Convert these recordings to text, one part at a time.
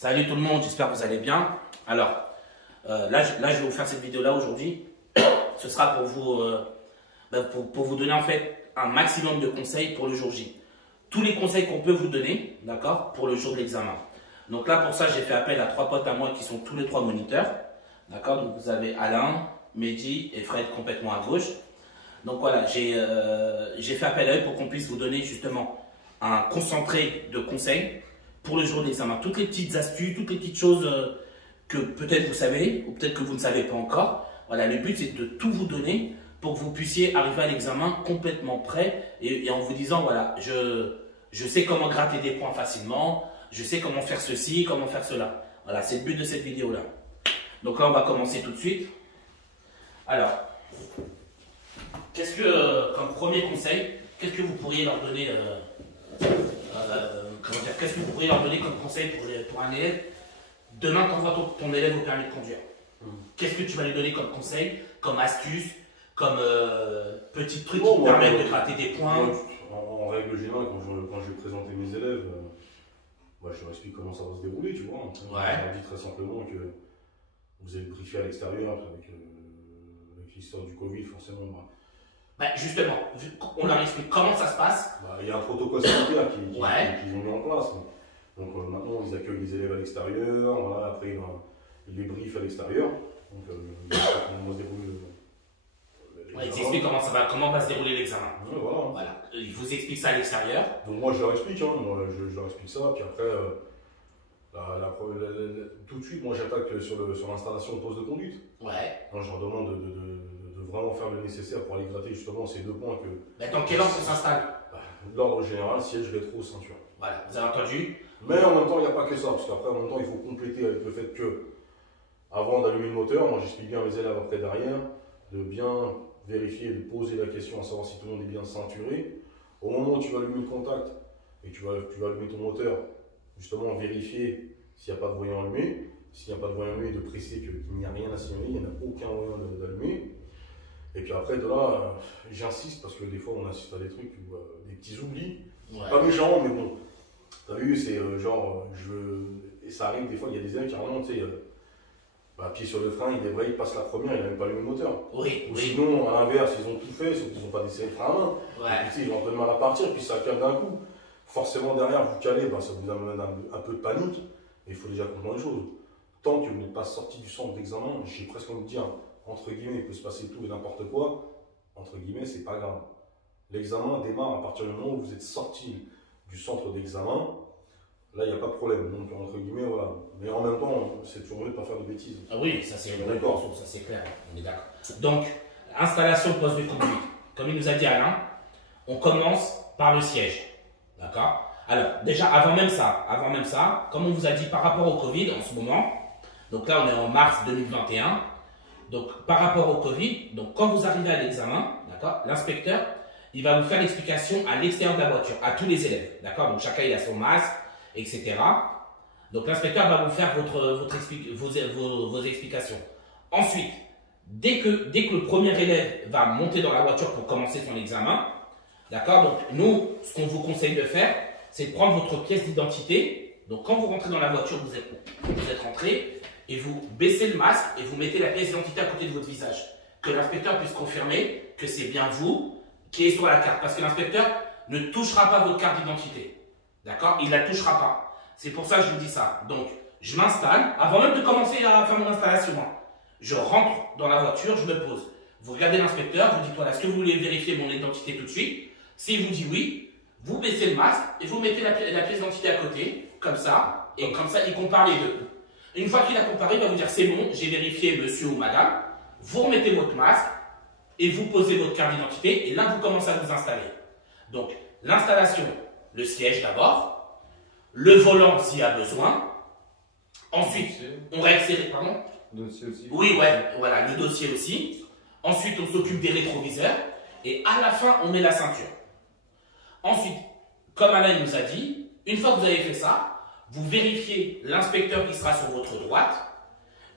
Salut tout le monde, j'espère que vous allez bien. Alors, là, je vais vous faire cette vidéo-là aujourd'hui. Ce sera pour vous donner en fait un maximum de conseils pour le jour J. Tous les conseils qu'on peut vous donner, d'accord, pour le jour de l'examen. Donc là, pour ça, j'ai fait appel à 3 potes à moi qui sont tous les 3 moniteurs. D'accord, donc vous avez Alain, Mehdi et Fred complètement à gauche. Donc voilà, j'ai fait appel à eux pour qu'on puisse vous donner justement un concentré de conseils pour le jour de l'examen. Toutes les petites astuces, toutes les petites choses que peut-être vous savez ou peut-être que vous ne savez pas encore. Voilà, le but c'est de tout vous donner pour que vous puissiez arriver à l'examen complètement prêt et en vous disant voilà, je sais comment gratter des points facilement, je sais comment faire ceci, comment faire cela. Voilà, c'est le but de cette vidéo-là. Donc là, on va commencer tout de suite. Alors, comme premier conseil, qu'est-ce que vous pourriez leur donner qu'est-ce que vous pourriez leur donner comme conseil pour un élève demain quand on voit ton élève au permis de conduire? Qu'est-ce que tu vas lui donner comme conseil, comme astuce, comme petit truc qui permettent de gratter des points? En règle générale, quand je vais présenter mes élèves, je leur explique comment ça va se dérouler, tu vois. Je leur dis très simplement que vous avez briefé à l'extérieur avec l'histoire du Covid, forcément. Justement, on leur explique comment ça se passe. Il y a un protocole sanitaire qu'ils ont mis en place. Donc maintenant, ils accueillent les élèves à l'extérieur. Voilà, après, ils les briefent à l'extérieur. Donc, comment se déroule ils expliquent comment va se dérouler l'examen. Voilà. Ils vous expliquent ça à l'extérieur. Donc moi, je leur explique. Je leur explique ça. Puis après, tout de suite, moi, j'attaque sur l'installation de poste de conduite. Moi, je leur demande de vraiment faire le nécessaire pour aller gratter justement ces 2 points que... Dans quel ordre ça s'installe? L'ordre général, siège, rétro, ceinture. Voilà, vous avez entendu. Mais en même temps, il n'y a pas que ça, parce qu'après, en même temps, il faut compléter avec le fait que, avant d'allumer le moteur, moi j'explique bien à mes élèves après derrière, de bien vérifier, de poser la question à savoir si tout le monde est bien ceinturé. Au moment où tu vas allumer le contact et tu vas allumer ton moteur, justement vérifier s'il n'y a pas de voyant allumé. S'il n'y a pas de voyant allumé, de préciser qu'il n'y a rien à signaler, il n'y en a aucun voyant d'allumer. Et puis après, de là, j'insiste parce que des fois, on assiste à des trucs, des petits oublis. Pas méchant, mais bon. T'as vu, c'est et ça arrive des fois, il y a des élèves qui remontent, tu sais, pied sur le frein, il passe la première, il n'a même pas allumé le moteur. Ou sinon, à l'inverse, ils ont tout fait, sauf qu'ils n'ont pas laissé le frein à main. Et puis, ils ont un peu de mal à partir, puis ça calme d'un coup. Forcément, derrière, vous calez, ça vous amène un peu de panique. Mais il faut déjà comprendre les choses. Tant que vous n'êtes pas sorti du centre d'examen, j'ai presque envie de dire, entre guillemets, il peut se passer tout et n'importe quoi, entre guillemets, c'est pas grave. L'examen démarre à partir du moment où vous êtes sorti du centre d'examen, là, il n'y a pas de problème. Donc, entre guillemets, voilà. Mais en même temps, c'est toujours mieux de ne pas faire de bêtises. Ah oui, ça c'est d'accord, ça c'est clair, on est d'accord. Donc, installation poste de conduite. Comme il nous a dit Alain, on commence par le siège. D'accord? Alors, déjà, avant même ça, comme on vous a dit par rapport au Covid en ce moment, donc là, on est en mars 2021. Donc, par rapport au Covid, donc quand vous arrivez à l'examen, d'accord, l'inspecteur, il va vous faire l'explication à l'extérieur de la voiture, à tous les élèves, d'accord. Donc, chacun il a son masque, etc. Donc, l'inspecteur va vous faire vos explications. Ensuite, dès que le premier élève va monter dans la voiture pour commencer son examen, d'accord. Donc, nous, ce qu'on vous conseille de faire, c'est de prendre votre pièce d'identité. Donc, quand vous rentrez dans la voiture, vous êtes rentré. Et vous baissez le masque et vous mettez la pièce d'identité à côté de votre visage. Que l'inspecteur puisse confirmer que c'est bien vous qui êtes sur la carte. Parce que l'inspecteur ne touchera pas votre carte d'identité. D'accord? Il ne la touchera pas. C'est pour ça que je vous dis ça. Donc, je m'installe. Avant même de commencer à faire mon installation, je rentre dans la voiture, je me pose. Vous regardez l'inspecteur, vous dites voilà, est-ce que vous voulez vérifier mon identité tout de suite? S'il vous dit oui, vous baissez le masque et vous mettez la pièce d'identité à côté, comme ça. Et comme ça, il compare les deux. Une fois qu'il a comparé, il va vous dire c'est bon, j'ai vérifié monsieur ou madame. Vous remettez votre masque et vous posez votre carte d'identité et là vous commencez à vous installer. Donc l'installation, le siège d'abord, le volant s'il y a besoin. Ensuite, on réaccélère, pardon? Dossier aussi. Oui, voilà, le dossier aussi. Ensuite, on s'occupe des rétroviseurs et à la fin, on met la ceinture. Ensuite, comme Alain nous a dit, une fois que vous avez fait ça, vous vérifiez l'inspecteur qui sera sur votre droite,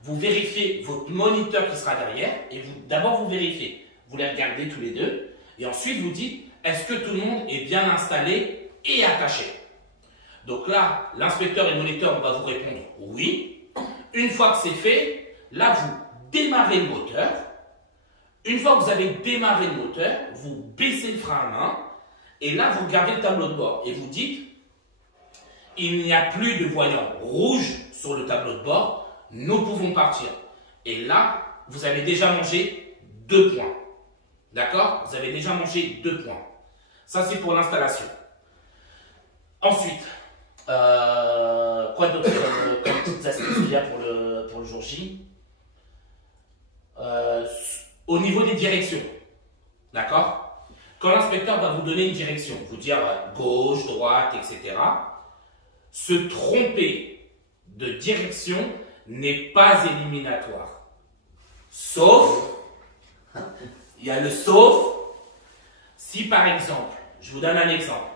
vous vérifiez votre moniteur qui sera derrière, et d'abord vous vérifiez. Vous les regardez tous les deux, et ensuite vous dites, est-ce que tout le monde est bien installé et attaché? Donc là, l'inspecteur et le moniteur va vous répondre oui. Une fois que c'est fait, là, vous démarrez le moteur. Une fois que vous avez démarré le moteur, vous baissez le frein à main. Et là, vous regardez le tableau de bord et vous dites, il n'y a plus de voyant rouge sur le tableau de bord, nous pouvons partir. Et là, vous avez déjà mangé 2 points. D'accord? Vous avez déjà mangé 2 points. Ça, c'est pour l'installation. Ensuite, quoi d'autre comme petites astuces qu'il y a pour le jour J? Au niveau des directions, d'accord? Quand l'inspecteur va vous donner une direction, vous dire gauche, droite, etc., se tromper de direction n'est pas éliminatoire. Sauf, il y a le sauf, si par exemple, je vous donne un exemple,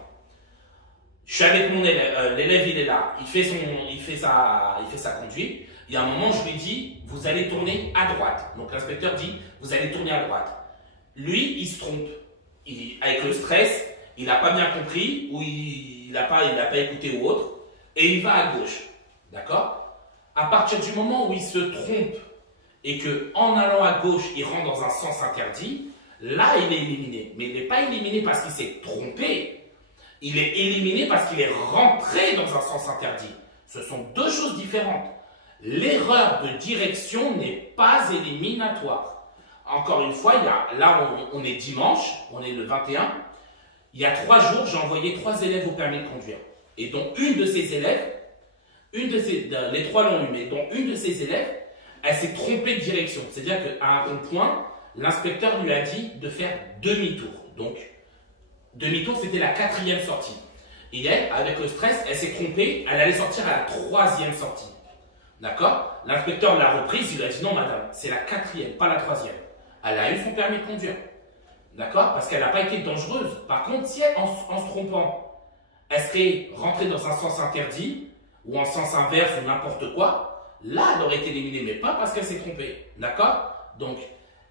je suis avec mon élève, l'élève il est là, il fait sa conduite, il y a un moment je lui dis, vous allez tourner à droite. Donc l'inspecteur dit, vous allez tourner à droite. Lui, il se trompe. Avec le stress, il n'a pas bien compris, ou il n'a pas écouté ou autre, et il va à gauche. D'accord? À partir du moment où il se trompe, et qu'en allant à gauche, il rentre dans un sens interdit, là, il est éliminé. Mais il n'est pas éliminé parce qu'il s'est trompé. Il est éliminé parce qu'il est rentré dans un sens interdit. Ce sont 2 choses différentes. L'erreur de direction n'est pas éliminatoire. Encore une fois, là, on est dimanche, on est le 21. Il y a 3 jours, j'ai envoyé 3 élèves au permis de conduire. Et dont une de ces élèves, les 3 l'ont eu, mais dont une de ces élèves, elle s'est trompée de direction. C'est-à-dire qu'à un rond-point, l'inspecteur lui a dit de faire demi-tour. Donc, demi-tour, c'était la 4e sortie. Et elle, avec le stress, elle s'est trompée, elle allait sortir à la 3e sortie. D'accord? L'inspecteur l'a reprise, il lui a dit non madame, c'est la 4e, pas la 3e. Elle a eu son permis de conduire. D'accord? Parce qu'elle n'a pas été dangereuse. Par contre, si elle, en se trompant, elle serait rentrée dans un sens interdit, ou en sens inverse, ou n'importe quoi, là, elle aurait été éliminée, mais pas parce qu'elle s'est trompée. D'accord? Donc,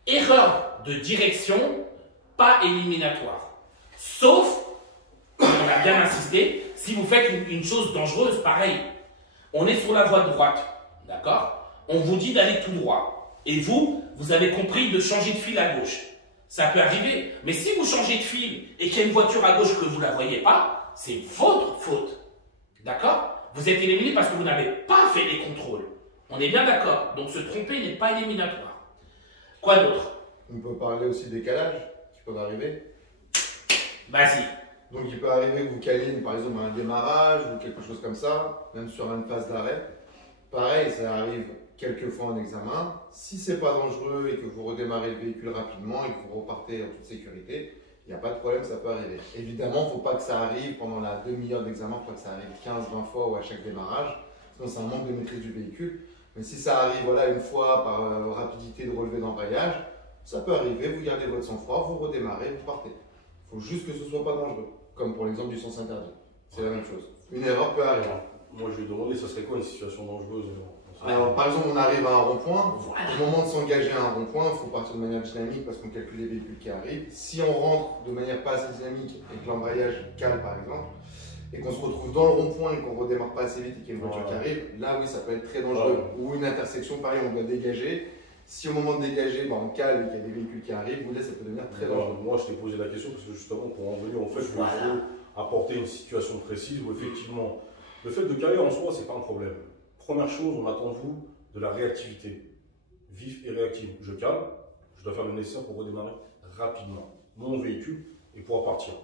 erreur de direction, pas éliminatoire. Sauf, on a bien insisté, si vous faites une chose dangereuse, pareil. On est sur la voie de droite, d'accord? On vous dit d'aller tout droit. Et vous avez compris de changer de fil à gauche. Ça peut arriver. Mais si vous changez de fil et qu'il y a une voiture à gauche que vous ne la voyez pas, c'est votre faute. D'accord? Vous êtes éliminé parce que vous n'avez pas fait les contrôles. On est bien d'accord. Donc se tromper n'est pas éliminatoire. Quoi d'autre? On peut parler aussi des calages qui peuvent arriver. Vas-y. Donc il peut arriver que vous caliez par exemple un démarrage ou quelque chose comme ça, même sur une phase d'arrêt. Pareil, ça arrive quelques fois en examen. Si c'est pas dangereux et que vous redémarrez le véhicule rapidement et que vous repartez en toute sécurité, il n'y a pas de problème, ça peut arriver. Évidemment, il ne faut pas que ça arrive pendant la demi-heure d'examen, il faut pas que ça arrive 15-20 fois ou à chaque démarrage, sinon c'est un manque de maîtrise du véhicule. Mais si ça arrive voilà, une fois par rapidité de relevé d'embrayage, ça peut arriver, vous gardez votre sang-froid, vous redémarrez, vous partez. Il faut juste que ce ne soit pas dangereux, comme pour l'exemple du sens interdit. C'est la même chose. Une erreur peut arriver. Moi, je lui ai demandé, ça serait quoi une situation dangereuse? Alors, par exemple, on arrive à un rond-point. Au moment de s'engager à un rond-point, il faut partir de manière dynamique parce qu'on calcule les véhicules qui arrivent. Si on rentre de manière pas assez dynamique et que l'embrayage cale, par exemple, et qu'on se retrouve dans le rond-point et qu'on ne redémarre pas assez vite et qu'il y a une voiture qui arrive, là, oui, ça peut être très dangereux. Ou une intersection, pareil, on doit dégager. Si au moment de dégager, on cale et qu'il y a des véhicules qui arrivent, là, ça peut devenir très dangereux. Moi, je t'ai posé la question parce que justement, pour en venir, en fait, il faut apporter une situation précise où effectivement, le fait de caler en soi, c'est pas un problème. Première chose, on attend de vous de la réactivité. Vif et réactive. Je cale, je dois faire le nécessaire pour redémarrer rapidement mon véhicule et pouvoir partir.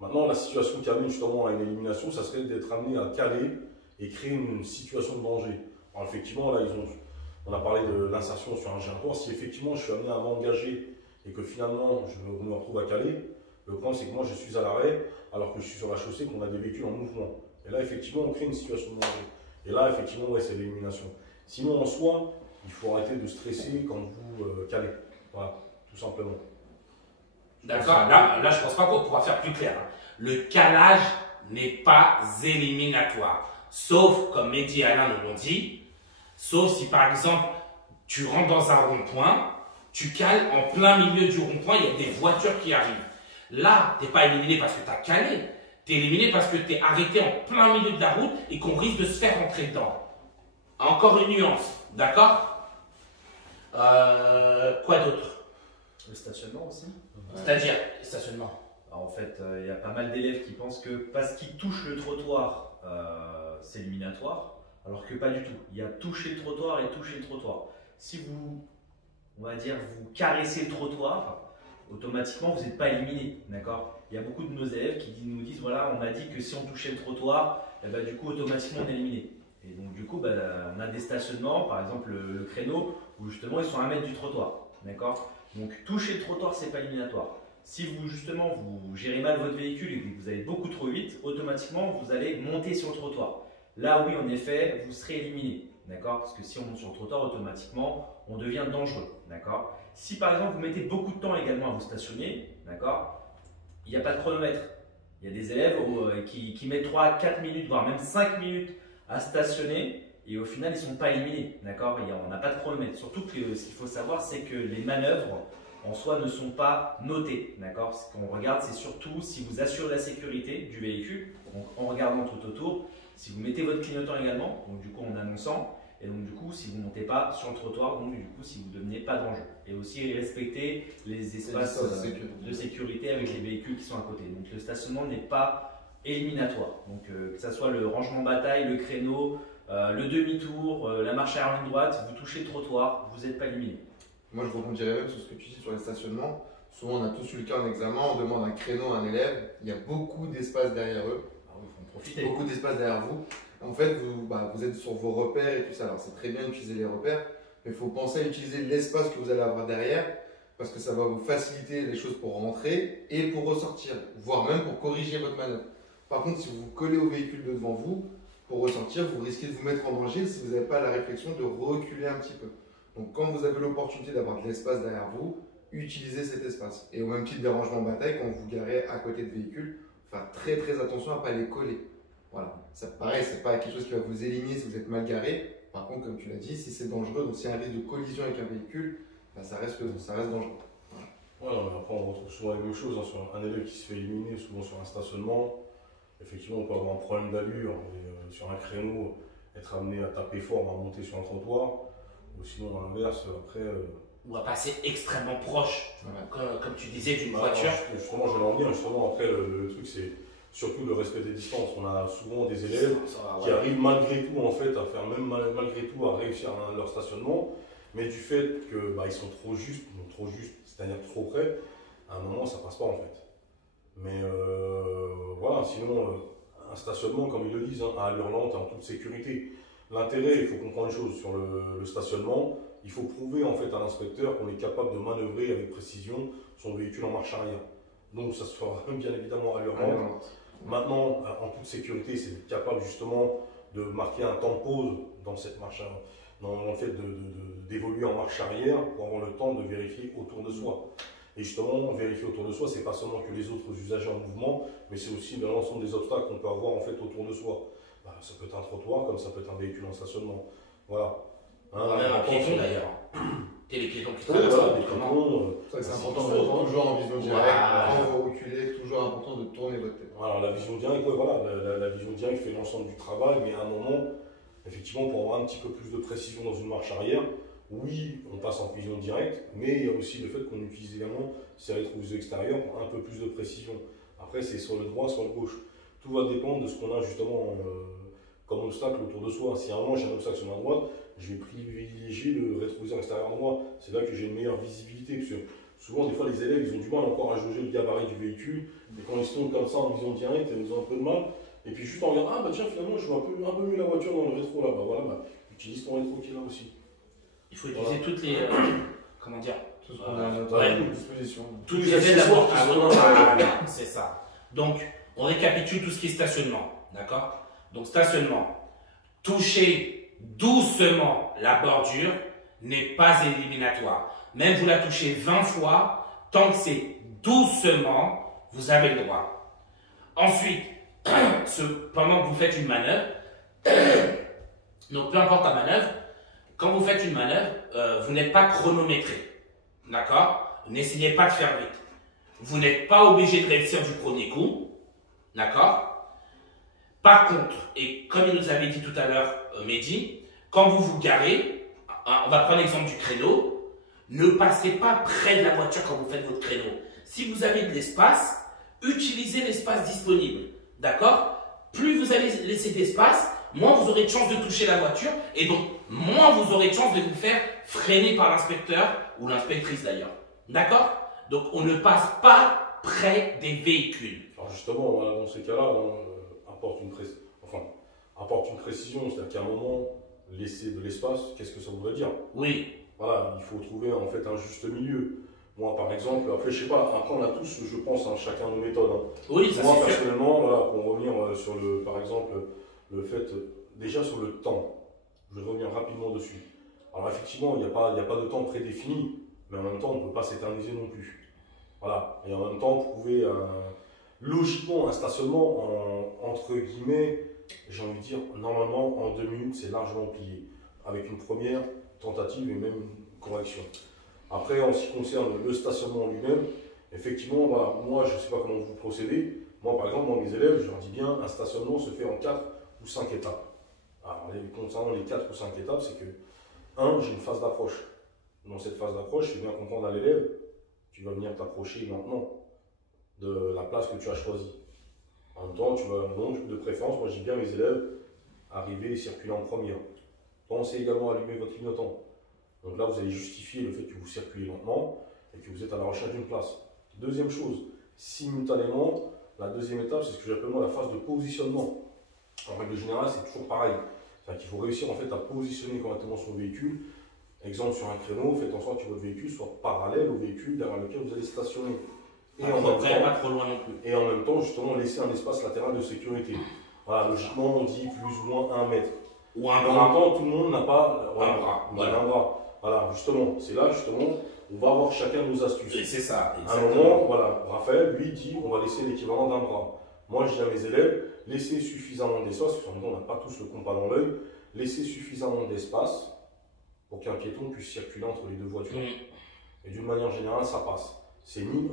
Maintenant, la situation qui amène justement à une élimination, ça serait d'être amené à caler et créer une situation de danger. Alors effectivement, là, on a parlé de l'insertion sur un giratoire. Si effectivement je suis amené à m'engager et que finalement je me retrouve à caler, le problème c'est que moi je suis à l'arrêt alors que je suis sur la chaussée, qu'on a des véhicules en mouvement. Et là, effectivement, on crée une situation de danger. Et là, effectivement, ouais, c'est l'élimination. Sinon, en soi, il faut arrêter de stresser quand vous calez. Voilà, tout simplement. D'accord, là, je ne pense pas qu'on pourra faire plus clair. Le calage n'est pas éliminatoire. Sauf, comme Mehdi et Alain nous l'ont dit, sauf si par exemple, tu rentres dans un rond-point, tu cales en plein milieu du rond-point, il y a des voitures qui arrivent. Là, tu n'es pas éliminé parce que tu as calé, Tu es éliminé parce que tu es arrêté en plein milieu de la route et qu'on risque de se faire rentrer dedans. Encore une nuance, d'accord? Quoi d'autre? Le stationnement aussi. C'est-à-dire, stationnement. Alors, en fait, il y a pas mal d'élèves qui pensent que parce qu'ils touchent le trottoir, c'est éliminatoire, alors que pas du tout. Il y a toucher le trottoir et toucher le trottoir. Si vous, on va dire, vous caressez le trottoir, automatiquement, vous n'êtes pas éliminé, d'accord? Il y a beaucoup de nos élèves qui nous disent, voilà, on m'a dit que si on touchait le trottoir, eh ben, du coup, automatiquement, on est éliminé. Et donc, du coup, on a des stationnements, par exemple le créneau, où justement, ils sont à 1 mètre du trottoir, d'accord? Donc, toucher le trottoir, c'est pas éliminatoire. Si vous, justement, vous gérez mal votre véhicule et que vous allez beaucoup trop vite, automatiquement, vous allez monter sur le trottoir. Là, oui, en effet, vous serez éliminé, d'accord? Parce que si on monte sur le trottoir, automatiquement, on devient dangereux, d'accord? Si, par exemple, vous mettez beaucoup de temps également à vous stationner, d'accord? Il n'y a pas de chronomètre. Il y a des élèves qui mettent 3, 4 minutes, voire même 5 minutes à stationner et au final, ils ne sont pas éliminés, d'accord? On n'a pas de chronomètre. Surtout que ce qu'il faut savoir, c'est que les manœuvres en soi ne sont pas notées, d'accord? Ce qu'on regarde, c'est surtout si vous assurez la sécurité du véhicule, donc en regardant tout autour, si vous mettez votre clignotant également, donc du coup en annonçant, et donc du coup si vous ne montez pas sur le trottoir, donc du coup si vous ne devenez pas dangereux. Et aussi respecter les espaces de sécurité avec les véhicules qui sont à côté. Donc le stationnement n'est pas éliminatoire. Donc que ce soit le rangement bataille, le créneau, le demi-tour, la marche arrière en ligne droite, vous touchez le trottoir, vous n'êtes pas éliminé. Moi, je rebondirais même sur ce que tu dis sur les stationnements. Souvent, on a tous eu le cas en examen, on demande un créneau à un élève, il y a beaucoup d'espace derrière eux. Alors, il faut en profiter. Beaucoup d'espace derrière vous. En fait, vous êtes sur vos repères et tout ça. Alors, c'est très bien d'utiliser les repères, mais il faut penser à utiliser l'espace que vous allez avoir derrière parce que ça va vous faciliter les choses pour rentrer et pour ressortir, voire même pour corriger votre manœuvre. Par contre, si vous vous collez au véhicule de devant vous, pour ressortir, vous risquez de vous mettre en danger si vous n'avez pas la réflexion de reculer un petit peu. Donc, quand vous avez l'opportunité d'avoir de l'espace derrière vous, utilisez cet espace. Et au même titre des rangements bataille, quand vous garez à côté de véhicules, faire très très attention à ne pas les coller. Voilà. Ça, pareil, ce n'est pas quelque chose qui va vous éliminer si vous êtes mal garé. Par contre, comme tu l'as dit, si c'est dangereux, donc s'il y a un risque de collision avec un véhicule, ça reste dangereux. Voilà. Ouais, après, on retrouve souvent les mêmes choses. Hein, sur un élève qui se fait éliminer, souvent sur un stationnement, effectivement, on peut avoir un problème d'allure. Et, sur un créneau, être amené à taper fort, à monter sur un trottoir. Ou sinon, à l'inverse, après. Ou à passer extrêmement proche, Voilà. comme tu disais, d'une Bah, voiture. Justement, je vais en venir. Justement, après, le truc, c'est surtout le respect des distances. On a souvent des élèves qui arrivent malgré tout, en fait, à faire même malgré tout, à réussir leur stationnement. Mais du fait que ils sont trop justes, c'est-à-dire trop près, à un moment, ça passe pas, en fait. Mais voilà, sinon, un stationnement, comme ils le disent, hein, à allure lente et en toute sécurité. L'intérêt, il faut comprendre une chose sur le stationnement. Il faut prouver en fait à l'inspecteur qu'on est capable de manœuvrer avec précision son véhicule en marche arrière. Donc ça se fera bien évidemment à allure lente. Maintenant, en toute sécurité, c'est d'être capable justement de marquer un temps de pause dans cette marche, dans le fait d'évoluer en marche arrière pour avoir le temps de vérifier autour de soi. Et justement, vérifier autour de soi, c'est pas seulement que les autres usagers en mouvement, mais c'est aussi l'ensemble des obstacles qu'on peut avoir en fait autour de soi. Ça peut être un trottoir, comme ça peut être un véhicule en stationnement. Voilà. Même un piéton d'ailleurs. Et les piétons qui Voilà, traversent. des piétons, C'est important de être toujours en vision directe. Quand vous reculez, toujours important de tourner votre tête. Voilà, la vision directe, ouais, voilà, la vision directe fait l'ensemble du travail, mais à un moment, effectivement, pour avoir un petit peu plus de précision dans une marche arrière, oui, on passe en vision directe, mais il y a aussi le fait qu'on utilise également ces rétroviseurs extérieurs pour un peu plus de précision. Après, c'est sur le droit, sur le gauche. Tout va dépendre de ce qu'on a justement comme obstacle autour de soi. Si à un moment j'ai un obstacle sur ma droite, je vais privilégier le rétroviseur extérieur droit. C'est là que j'ai une meilleure visibilité. Parce que souvent, des fois, les élèves, ils ont du mal encore à jauger le gabarit du véhicule. Et quand ils se tournent comme ça en vision directe, ils ont un peu de mal. Et puis juste en regardant, tiens, finalement, je vois un peu mieux la voiture dans le rétro là. Voilà, utilise ton rétro qui est là aussi. Il faut utiliser toutes les. Comment dire, Tout ce qu'on a à notre disposition. tous les accessoires qui sont. Voilà, c'est ça. Donc, on récapitule tout ce qui est stationnement. D'accord? Donc, stationnement. Toucher doucement la bordure n'est pas éliminatoire. Même vous la touchez 20 fois, tant que c'est doucement, vous avez le droit. Ensuite, pendant que vous faites une manœuvre, donc peu importe la manœuvre, quand vous faites une manœuvre, vous n'êtes pas chronométré. D'accord? N'essayez pas de faire vite. Vous n'êtes pas obligé de réussir du premier coup. D'accord? Par contre, et comme il nous avait dit tout à l'heure, Mehdi, quand vous vous garez, on va prendre l'exemple du créneau, ne passez pas près de la voiture quand vous faites votre créneau. Si vous avez de l'espace, utilisez l'espace disponible. D'accord? Plus vous allez laisser d'espace, moins vous aurez de chances de toucher la voiture et donc moins vous aurez de chances de vous faire freiner par l'inspecteur ou l'inspectrice d'ailleurs. D'accord? Donc on ne passe pas près des véhicules. Alors justement, voilà, dans ces cas-là, apporte une précision, c'est-à-dire qu'à un moment, laisser de l'espace, qu'est-ce que ça voudrait dire? Oui. Voilà, il faut trouver en fait un juste milieu. Moi, par exemple, après, je sais pas, après on a tous, je pense, chacun nos méthodes. Oui, ça moi, c'est sûr. personnellement, voilà, pour revenir sur par exemple, le fait, déjà sur le temps, je vais revenir rapidement dessus. Alors effectivement, il n'y a pas de temps prédéfini, mais en même temps, on ne peut pas s'éterniser non plus. Voilà, et en même temps, trouver logiquement un stationnement entre guillemets, j'ai envie de dire, normalement, en 2 minutes, c'est largement plié, avec une première tentative et même une correction. Après, en ce qui concerne le stationnement lui-même, effectivement, voilà, moi, je ne sais pas comment vous procédez. Moi, par exemple, mes élèves, je leur dis bien, un stationnement se fait en 4 ou 5 étapes. Alors, concernant les 4 ou 5 étapes, c'est que, j'ai une phase d'approche. Dans cette phase d'approche, je fais bien comprendre à l'élève, tu vas venir t'approcher lentement de la place que tu as choisie. En même temps, tu vas, donc, de préférence, moi, je dis bien à mes élèves, arriver et circuler en première. Pensez également à allumer votre clignotant. Donc là, vous allez justifier le fait que vous circulez lentement et que vous êtes à la recherche d'une place. Deuxième chose, simultanément, la deuxième étape, c'est ce que j'appelle moi la phase de positionnement. En règle générale, c'est toujours pareil. C'est-à-dire qu'il faut réussir en fait à positionner correctement son véhicule. Exemple, sur un créneau, faites en sorte que votre véhicule soit parallèle au véhicule derrière lequel vous allez stationner. Et en même temps, pas trop loin non plus. Et en même temps, justement, laisser un espace latéral de sécurité. Voilà, logiquement, on dit plus ou moins 1 mètre. Ou un Mais en bras. même temps, tout le monde n'a pas Un bras. Voilà. un bras. Voilà, justement, c'est là, justement, on va avoir chacun nos astuces. Et c'est ça. À un moment, voilà, Raphaël, lui, dit on va laisser l'équivalent d'un bras. Moi, je dis à mes élèves, laissez suffisamment d'espace, parce qu'en même temps, on n'a pas tous le compas dans l'œil, laissez suffisamment d'espace pour qu'un piéton puisse circuler entre les deux voitures. Et d'une manière générale, ça passe.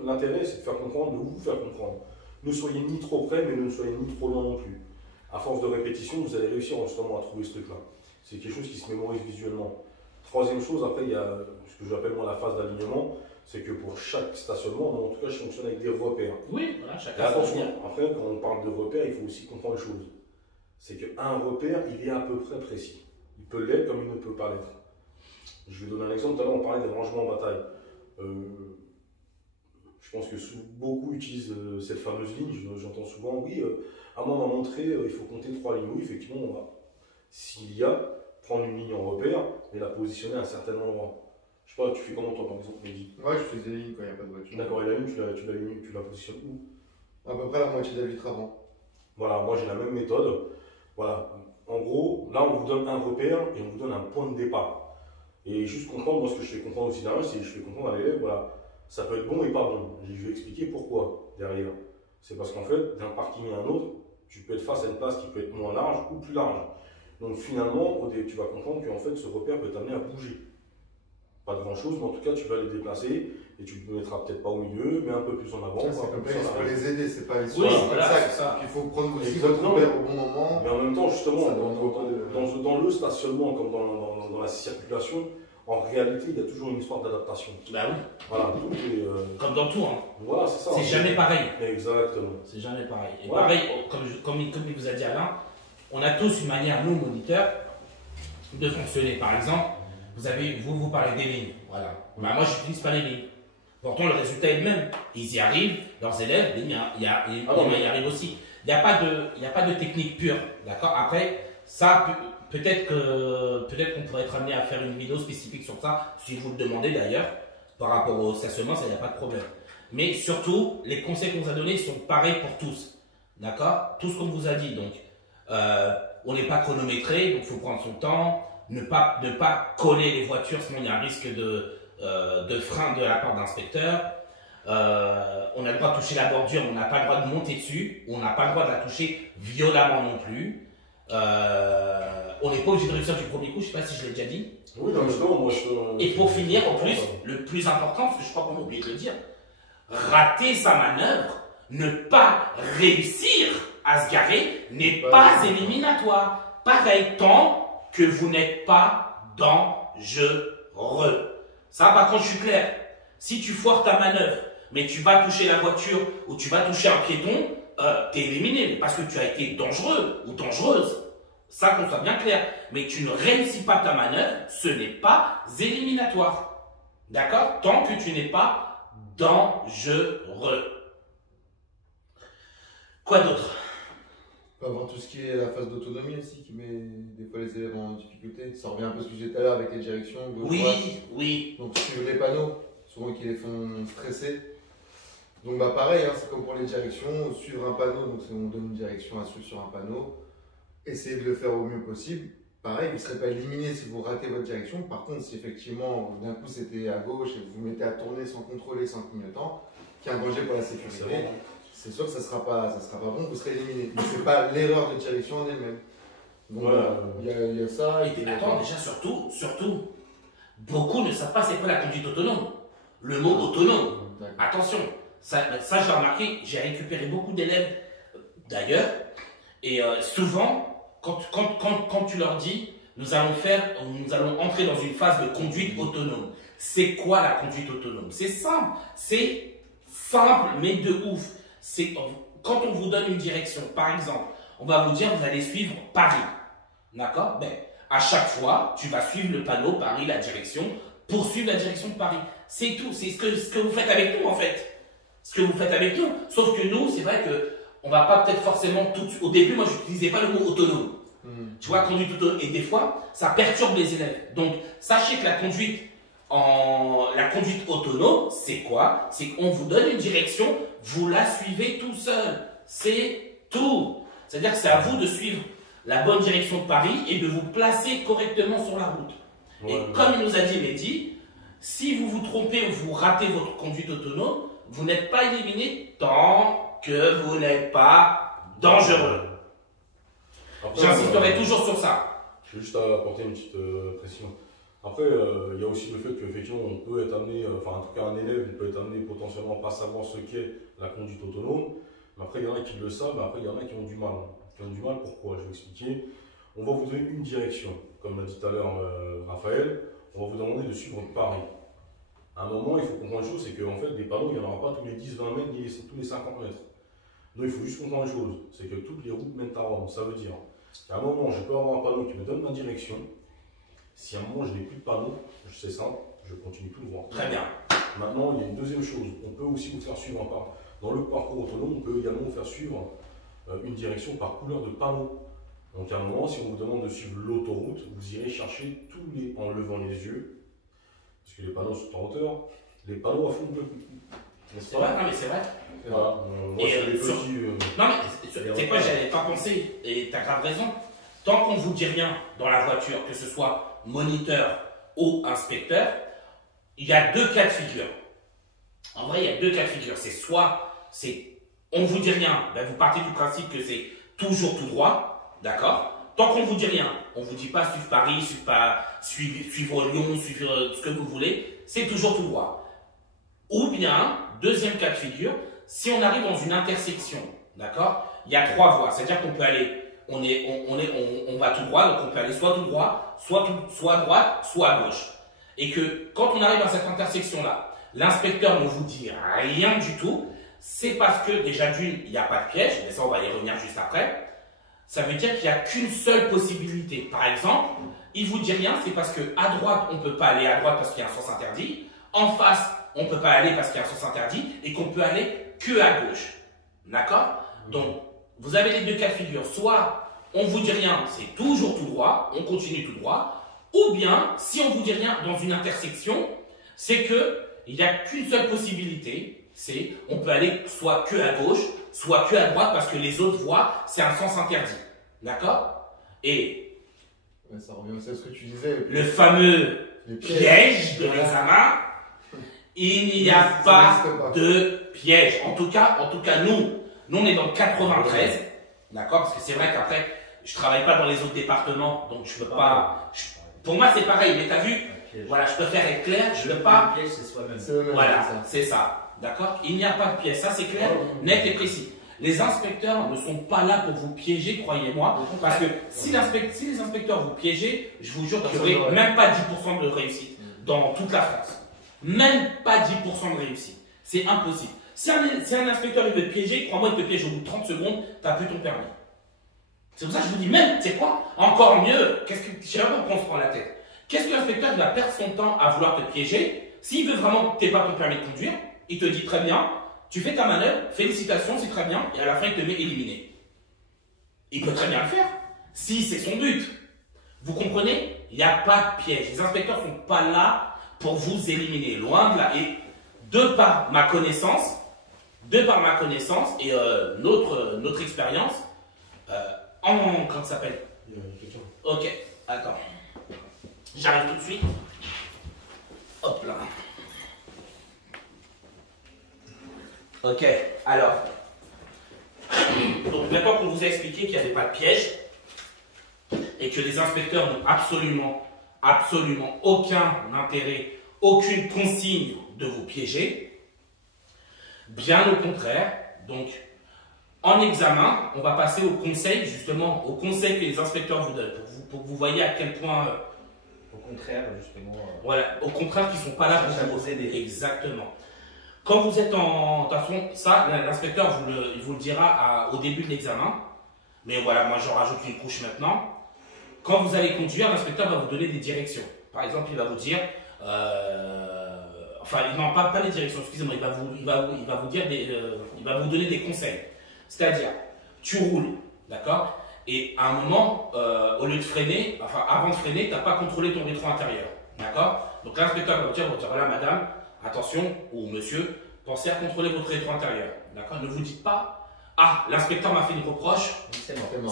L'intérêt, c'est de faire comprendre, de vous faire comprendre. Ne soyez ni trop près, mais ne soyez ni trop loin non plus. À force de répétition, vous allez réussir justement à trouver ce truc-là. C'est quelque chose qui se mémorise visuellement. Troisième chose, après, il y a ce que j'appelle moi la phase d'alignement, c'est que pour chaque stationnement, moi, en tout cas, je fonctionne avec des repères. Oui, voilà, chacun. Et attention, après, quand on parle de repères, il faut aussi comprendre une chose. C'est qu'un repère, il est à peu près précis. Il peut l'être comme il ne peut pas l'être. Je vais donner un exemple. Tout à l'heure, on parlait des rangements en bataille. Je pense que beaucoup utilisent cette fameuse ligne. J'entends souvent, oui, à moi, on m'a montré, il faut compter 3 lignes. Oui, effectivement, on va, s'il y a, prendre une ligne en repère et la positionner à un certain endroit. Je sais pas, tu fais comment toi, par exemple, Mehdi? Ouais, je fais des lignes quand il n'y a pas de voiture. D'accord, et la ligne, tu la positionnes où? À peu près la moitié de la vitre avant. Voilà, moi j'ai la même méthode. Voilà, en gros, là, on vous donne un repère et on vous donne un point de départ. Et juste comprendre, moi, ce que je fais comprendre aussi derrière, c'est que je fais comprendre à l'élève, voilà, ça peut être bon et pas bon. Je vais expliquer pourquoi derrière. C'est parce qu'en fait, d'un parking à un autre, tu peux être face à une place qui peut être moins large ou plus large. Donc finalement, tu vas comprendre qu'en fait, ce repère peut t'amener à bouger. Pas de grand chose, mais en tout cas, tu vas les déplacer et tu ne le mettras peut-être pas au milieu, mais un peu plus en avant. C'est comme ça, il faut les aider, c'est pas les Oui, voilà, c'est ça. Il faut prendre aussi Exactement. votre repère au bon moment. Mais en même temps, justement, Ça demande pas de- dans le stationnement comme dans la circulation, en réalité, il y a toujours une histoire d'adaptation. Bah oui, Voilà, tout est, comme dans tout, hein. voilà, c'est ça. C'est jamais pareil. Exactement. C'est jamais pareil. Et Ouais. pareil, comme il vous a dit Alain, on a tous une manière, nous, moniteurs, de fonctionner. Par exemple, vous parlez des lignes. Voilà. Bah, moi, je n'utilise pas les lignes. Pourtant, le résultat est le même. Ils y arrivent, leurs élèves, les miens y arrivent aussi. Il n'y a pas de technique pure. D'accord. Après, ça, peut-être qu'on pourrait être amené à faire une vidéo spécifique sur ça, si vous le demandez d'ailleurs, par rapport au stationnement, ça, il n'y a pas de problème. Mais surtout, les conseils qu'on vous a donnés sont pareils pour tous. D'accord. Tout ce qu'on vous a dit. Donc, on n'est pas chronométré, donc il faut prendre son temps. Ne pas coller les voitures, sinon il y a un risque de frein de la part d'inspecteur. On a le droit de toucher la bordure, mais on n'a pas le droit de monter dessus. On n'a pas le droit de la toucher violemment non plus. On n'est pas obligé de réussir du premier coup, je ne sais pas si je l'ai déjà dit. Oui, non, justement, moi je. Et pour finir, en plus, le plus important, parce que je crois qu'on a oublié de le dire, rater sa manœuvre, ne pas réussir à se garer n'est pas éliminatoire. Pareil, tant que vous n'êtes pas dangereux. Ça, par contre, je suis clair. Si tu foires ta manœuvre, mais tu vas toucher la voiture ou tu vas toucher un piéton, t'es éliminé parce que tu as été dangereux ou dangereuse. Ça, qu'on soit bien clair. Mais tu ne réussis pas ta manœuvre, ce n'est pas éliminatoire. D'accord? Tant que tu n'es pas dangereux. Quoi d'autre? On peut avoir tout ce qui est la phase d'autonomie aussi qui met des fois les élèves en difficulté. Ça revient un peu à ce que je disais tout à l'heure avec les directions. Oui. Donc suivre les panneaux, souvent qui les font stresser. Donc bah pareil, hein, c'est comme pour les directions, suivre un panneau, donc on donne une direction à suivre sur un panneau, essayer de le faire au mieux possible. Pareil, vous ne serez pas éliminé si vous ratez votre direction. Par contre, si effectivement d'un coup c'était à gauche et vous vous mettez à tourner sans contrôler, sans clignotant, qu'il y a un danger pour la sécurité, c'est sûr que ça sera pas bon, vous serez éliminé. Mais ce n'est pas l'erreur de direction en elle-même. Donc il y a ça. Et attends, déjà surtout, beaucoup ne savent pas c'est quoi la conduite autonome. Le mot autonome. Attention, ça j'ai remarqué, j'ai récupéré beaucoup d'élèves d'ailleurs, et souvent, quand tu leur dis, nous allons entrer dans une phase de conduite autonome. C'est quoi la conduite autonome? C'est simple, mais de ouf. Quand on vous donne une direction, par exemple, on va vous dire, vous allez suivre Paris. D'accord? Ben, à chaque fois, tu vas suivre le panneau Paris, la direction, pour suivre la direction de Paris. C'est tout. C'est ce que vous faites avec nous, en fait. Ce que vous faites avec nous. Sauf que nous, c'est vrai que on va pas peut-être forcément tout. Au début, moi, je n'utilisais pas le mot autonome. Tu vois, conduite autonome. Et des fois, ça perturbe les élèves. Donc, sachez que la conduite autonome, c'est quoi? C'est qu'on vous donne une direction, vous la suivez tout seul. C'est tout. C'est-à-dire que c'est à vous de suivre la bonne direction de Paris et de vous placer correctement sur la route. Et comme il nous a dit Mehdi, si vous vous trompez ou vous ratez votre conduite autonome, vous n'êtes pas éliminé tant que vous n'êtes pas dangereux. J'insisterai toujours sur ça. Je vais juste apporter une petite précision. Après, il y a aussi le fait qu'effectivement, on peut être amené, enfin en tout cas un élève, il peut être amené potentiellement à ne pas savoir ce qu'est la conduite autonome. Mais après, il y en a qui le savent, mais après, il y en a qui ont du mal. Pourquoi? Je vais expliquer. On va vous donner une direction. Comme l'a dit tout à l'heure Raphaël, on va vous demander de suivre Paris. À un moment, il faut comprendre une chose, c'est qu'en fait, des panneaux, il n'y en aura pas tous les 10-20 mètres, ni tous les 50 mètres. Donc, il faut juste comprendre une chose, c'est que toutes les routes mènent à Rome. Ça veut dire qu'à un moment, je peux avoir un panneau qui me donne ma direction. Si à un moment, je n'ai plus de panneau, c'est simple, je continue tout droit. Très bien. Maintenant, il y a une deuxième chose. On peut aussi vous faire suivre dans le parcours autonome, on peut également vous faire suivre une direction par couleur de panneau. Donc à un moment, si on vous demande de suivre l'autoroute, vous irez chercher en levant les yeux, parce que les panneaux sont en hauteur, les panneaux à fond de bleu. C'est vrai, non mais c'est vrai. Voilà. Moi, c'est les petits. Non mais c'est quoi, j'avais pas pensé, et t'as grave raison. Tant qu'on ne vous dit rien dans la voiture, que ce soit moniteur ou inspecteur, il y a deux cas de figure. En vrai, il y a deux cas de figure. C'est soit on ne vous dit rien, ben vous partez du principe que c'est toujours tout droit, d'accord? Tant qu'on ne vous dit rien, on ne vous dit pas suivre Paris, suivre Lyon, suivre ce que vous voulez, c'est toujours tout droit. Ou bien, deuxième cas de figure, si on arrive dans une intersection, d'accord? Il y a trois voies, c'est-à-dire qu'on peut aller, on va tout droit, donc on peut aller soit tout droit, soit à droite, soit à gauche. Et que quand on arrive dans cette intersection-là, l'inspecteur ne vous dit rien du tout, c'est parce que déjà d'une, il n'y a pas de piège, mais ça on va y revenir juste après. Ça veut dire qu'il n'y a qu'une seule possibilité. Par exemple, il ne vous dit rien, c'est parce qu'à droite, on ne peut pas aller à droite parce qu'il y a un sens interdit. En face, on ne peut pas aller parce qu'il y a un sens interdit et qu'on peut aller que à gauche. D'accord? Donc, vous avez les deux cas de figure. Soit on ne vous dit rien, c'est toujours tout droit, on continue tout droit. Ou bien, si on ne vous dit rien dans une intersection, c'est qu'il n'y a qu'une seule possibilité. C'est on peut aller soit que à gauche, soit que à droite parce que les autres voies, c'est un sens interdit. D'accord? Et ça revient aussi à ce que tu disais. Le fameux piège de l'examen, il n'y a pas de piège. En tout cas, nous on est dans le 93. D'accord? Parce que c'est vrai qu'après, je ne travaille pas dans les autres départements, donc je ne peux pas. Pour moi, c'est pareil, mais tu as vu? Voilà, je préfère être clair, je ne peux pas. Le piège, c'est soi-même. Voilà, c'est ça. D'accord? Il n'y a pas de piège, ça c'est clair, net et précis. Les inspecteurs ne sont pas là pour vous piéger, croyez-moi. Parce que si les inspecteurs vous piégent, je vous jure qu'il n'y aurait même pas 10% de réussite dans toute la France. Même pas 10% de réussite. C'est impossible. Si un inspecteur il veut te piéger, crois-moi, il te piège au bout de 30 secondes, tu n'as plus ton permis. C'est pour ça que je vous dis, même, tu sais quoi, encore mieux, je sais pas pourquoi on se prend la tête. Qu'est-ce que l'inspecteur va perdre son temps à vouloir te piéger? S'il veut vraiment que tu n'aies pas ton permis de conduire, il te dit très bien, tu fais ta manœuvre, félicitations, c'est très bien, et à la fin, il te met éliminé. Il peut très bien le faire, si c'est son but. Vous comprenez? Il n'y a pas de piège. Les inspecteurs ne sont pas là pour vous éliminer, loin de là. Et de par ma connaissance et notre expérience, comment ça s'appelle? Ok, attends. J'arrive tout de suite. Hop là. Ok, alors. Donc maintenant qu'on vous a expliqué qu'il n'y avait pas de piège et que les inspecteurs n'ont absolument aucun intérêt, aucune consigne de vous piéger, bien au contraire, donc en examen, on va passer au conseil, justement, au conseil que les inspecteurs vous donnent, pour que vous voyez à quel point... au contraire, justement... voilà, au contraire, qu'ils ne sont pas là pour vous aider. Exactement. Quand vous êtes en... De toute façon, ça, l'inspecteur il vous le dira au début de l'examen. Mais voilà, moi, j'en rajoute une couche maintenant. Quand vous allez conduire, l'inspecteur va vous donner des directions. Par exemple, il va vous dire... enfin, non, pas les directions, excusez-moi, il va vous dire il va vous donner des conseils. C'est-à-dire, tu roules, d'accord? Et à un moment, au lieu de freiner, enfin avant de freiner, tu n'as pas contrôlé ton rétro intérieur, d'accord? Donc l'inspecteur va vous dire, voilà madame, attention, ou monsieur, pensez à contrôler votre rétro intérieur, d'accord? Ne vous dites pas, ah, l'inspecteur m'a fait une reproche,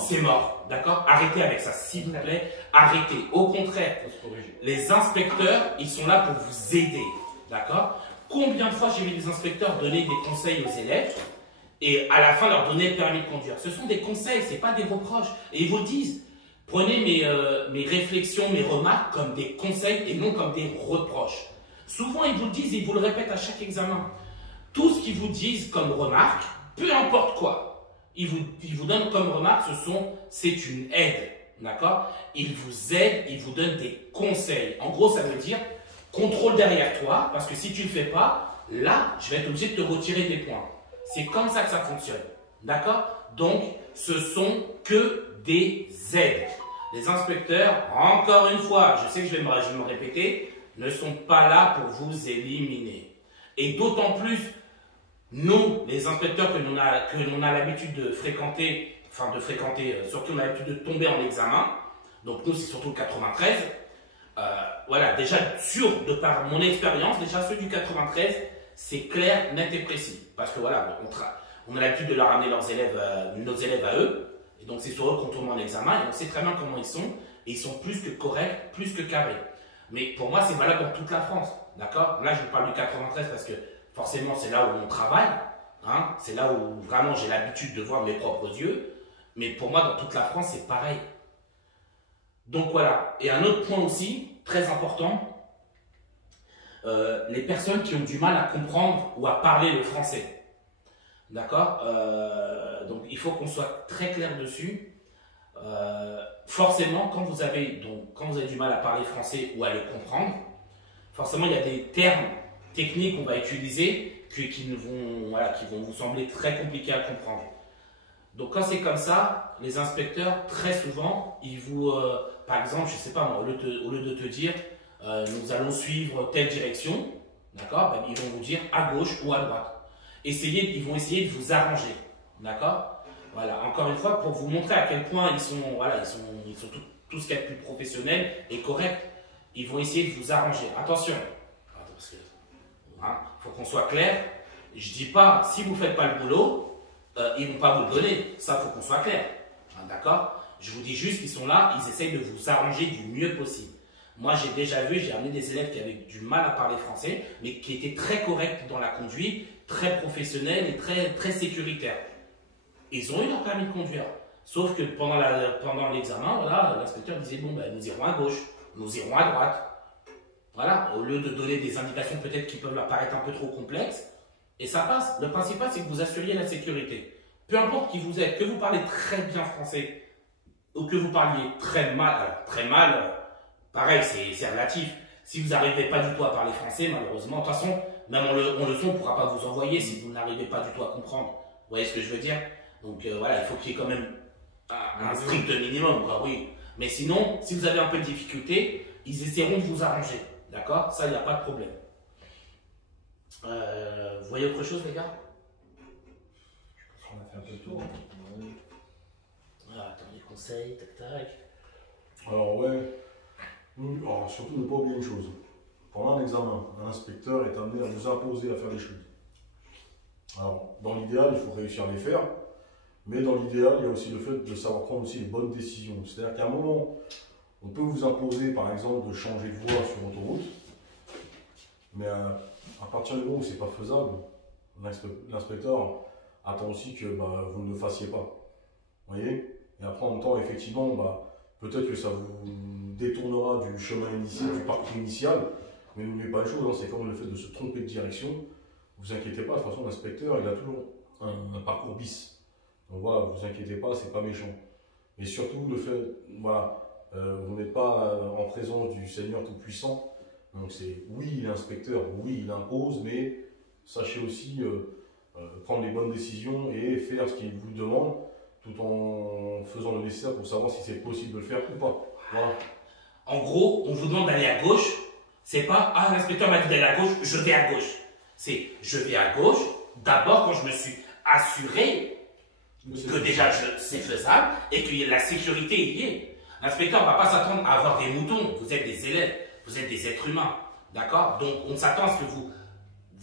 c'est mort, d'accord? Arrêtez avec ça, s'il vous plaît, arrêtez. Au contraire, les inspecteurs, ils sont là pour vous aider, d'accord? Combien de fois j'ai vu des inspecteurs donner des conseils aux élèves et à la fin leur donner le permis de conduire? Ce sont des conseils, ce n'est pas des reproches. Et ils vous disent, prenez mes réflexions, mes remarques comme des conseils et non comme des reproches. Souvent ils vous le disent, ils vous le répètent à chaque examen. Tout ce qu'ils vous disent comme remarque, peu importe quoi, ils vous donnent comme remarque, c'est une aide, d'accord? Ils vous aident, ils vous donnent des conseils. En gros, ça veut dire, contrôle derrière toi, parce que si tu ne le fais pas, là, je vais être obligé de te retirer des points. C'est comme ça que ça fonctionne. D'accord? Donc, ce sont que des aides. Les inspecteurs, encore une fois, je sais que je vais me répéter, ne sont pas là pour vous éliminer. Et d'autant plus, nous, les inspecteurs que l'on a l'habitude de fréquenter, surtout on a l'habitude de tomber en examen, donc nous, c'est surtout le 93. Voilà, déjà, de par mon expérience, déjà ceux du 93, c'est clair, net et précis. Parce que voilà, on a l'habitude de leur amener nos élèves à eux. Et donc c'est sur eux qu'on tourne en examen. Et on sait très bien comment ils sont. Et ils sont plus que corrects, plus que carrés. Mais pour moi, c'est valable dans toute la France. D'accord? Là, je vous parle du 93 parce que forcément, c'est là où on travaille. Hein? C'est là où vraiment j'ai l'habitude de voir mes propres yeux. Mais pour moi, dans toute la France, c'est pareil. Donc voilà. Et un autre point aussi, très important, les personnes qui ont du mal à comprendre ou à parler le français. D'accord? Donc il faut qu'on soit très clair dessus. Forcément, quand vous avez du mal à parler français ou à le comprendre, forcément il y a des termes techniques qu'on va utiliser qui vont vous sembler très compliqués à comprendre. Donc quand c'est comme ça, les inspecteurs, très souvent, ils vous, par exemple, je sais pas moi, au lieu de te dire nous allons suivre telle direction, d'accord, ben, ils vont vous dire à gauche ou à droite. Ils vont essayer de vous arranger, d'accord. Voilà, encore une fois, pour vous montrer à quel point ils sont tout ce qu'il y a de plus professionnel et correct. Ils vont essayer de vous arranger. Attention, parce que faut qu'on soit clair. Je dis pas, si vous ne faites pas le boulot, ils ne vont pas vous le donner. Ça, faut qu'on soit clair, d'accord. Je vous dis juste qu'ils sont là, ils essayent de vous arranger du mieux possible. Moi, j'ai amené des élèves qui avaient du mal à parler français, mais qui étaient très corrects dans la conduite, très professionnels et très, très sécuritaires. Ils ont eu leur permis de conduire. Sauf que pendant l'examen, voilà, l'inspecteur disait, bon, ben, nous irons à gauche, nous irons à droite. Voilà, au lieu de donner des indications peut-être qui peuvent leur paraître un peu trop complexes, et ça passe. Le principal, c'est que vous assuriez la sécurité. peu importe qui vous êtes, que vous parlez très bien français ou que vous parliez très mal, pareil, c'est relatif. Si vous n'arrivez pas du tout à parler français, malheureusement, de toute façon, même on le son ne pourra pas vous envoyer si vous n'arrivez pas du tout à comprendre. Vous voyez ce que je veux dire? Donc voilà, il faut qu'il y ait quand même un strict minimum, quoi, oui. Mais sinon, si vous avez un peu de difficulté, ils essaieront de vous arranger. D'accord? Ça, il n'y a pas de problème. Vous voyez autre chose, les gars? On a fait un peu le tour. Voilà, attendez, conseils, tac tac. Alors ouais, alors, surtout ne pas oublier une chose. Pendant un examen, un inspecteur est amené à vous imposer à faire des choses. Alors, dans l'idéal, il faut réussir à les faire, mais dans l'idéal, il y a aussi le fait de savoir prendre aussi les bonnes décisions. C'est-à-dire qu'à un moment, on peut vous imposer, par exemple, de changer de voie sur l'autoroute, mais à partir du moment où c'est pas faisable, l'inspecteur attend aussi que vous ne le fassiez pas. Vous voyez? Et après, en même temps, effectivement, peut-être que ça vous détournera du chemin initial, du parcours initial, mais n'oubliez pas une chose, hein, c'est comme le fait de se tromper de direction. Vous inquiétez pas, de toute façon, l'inspecteur, il a toujours un parcours bis. Donc voilà, vous inquiétez pas, c'est pas méchant. Mais surtout, le fait, voilà, vous n'êtes pas en présence du Seigneur Tout-Puissant. Donc c'est, oui, il est inspecteur, oui, il impose, mais sachez aussi prendre les bonnes décisions et faire ce qu'il vous demande, tout en faisant le nécessaire pour savoir si c'est possible de le faire ou pas. Voilà. En gros, on vous demande d'aller à gauche. C'est pas, ah, l'inspecteur m'a dit d'aller à gauche, je vais à gauche. C'est, je vais à gauche, d'abord quand je me suis assuré que déjà c'est faisable et que la sécurité y est. L'inspecteur ne va pas s'attendre à avoir des moutons. Vous êtes des élèves, vous êtes des êtres humains. D'accord? Donc, on s'attend à ce que vous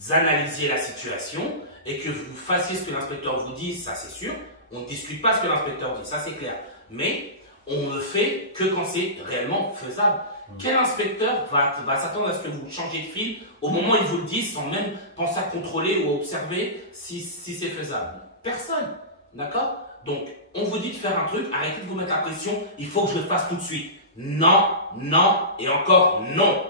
analysiez la situation et que vous fassiez ce que l'inspecteur vous dit, ça c'est sûr. On ne discute pas ce que l'inspecteur dit, ça c'est clair. Mais on ne fait que quand c'est réellement faisable. Quel inspecteur va s'attendre à ce que vous changez de fil au moment où il vous le dit sans même penser à contrôler ou à observer si c'est faisable? Personne. D'accord? Donc, on vous dit de faire un truc, arrêtez de vous mettre la pression, il faut que je le fasse tout de suite. Non, non et encore non.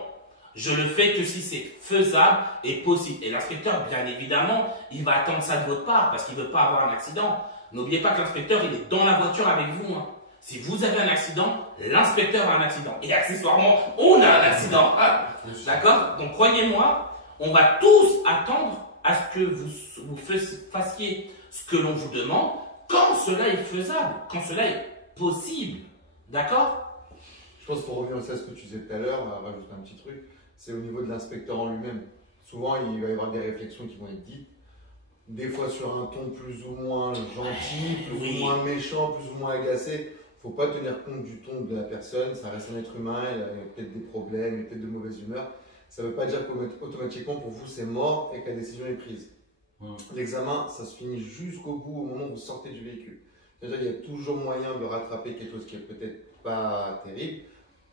Je le fais que si c'est faisable et possible. Et l'inspecteur, bien évidemment, il va attendre ça de votre part parce qu'il ne veut pas avoir un accident. N'oubliez pas que l'inspecteur, il est dans la voiture avec vous. Hein. Si vous avez un accident, l'inspecteur a un accident. Et accessoirement, on a un accident. Ah, d'accord? Donc, croyez-moi, on va tous attendre à ce que vous fassiez ce que l'on vous demande quand cela est faisable, quand cela est possible. D'accord? Je pense pour revenir aussi à ce que tu disais tout à l'heure, on va rajouter un petit truc, c'est au niveau de l'inspecteur en lui-même. Souvent, il va y avoir des réflexions qui vont être dites, des fois sur un ton plus ou moins gentil, plus ou moins méchant, plus ou moins agacé. Il ne faut pas tenir compte du ton de la personne, ça reste un être humain, il a peut-être des problèmes, il a peut-être de mauvaise humeur. Ça ne veut pas dire qu'automatiquement pour vous c'est mort et que la décision est prise. L'examen, ça se finit jusqu'au bout, au moment où vous sortez du véhicule. C'est-à-dire qu'il y a toujours moyen de rattraper quelque chose qui est peut-être pas terrible.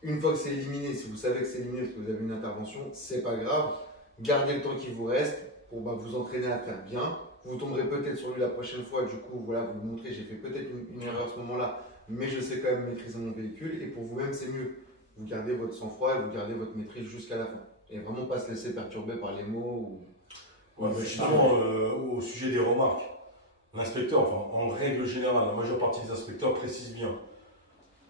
Une fois que c'est éliminé, si vous savez que c'est éliminé parce que vous avez une intervention, c'est pas grave. Gardez le temps qui vous reste pour vous entraîner à faire bien. Vous tomberez peut-être sur lui la prochaine fois, du coup, voilà, vous montrez, j'ai fait peut-être une erreur à ce moment-là, mais je sais quand même maîtriser mon véhicule. Et pour vous-même, c'est mieux. Vous gardez votre sang-froid et vous gardez votre maîtrise jusqu'à la fin. Et vraiment pas se laisser perturber par les mots. Ouais, mais justement, au sujet des remarques, l'inspecteur, enfin, en règle générale, la majeure partie des inspecteurs précisent bien.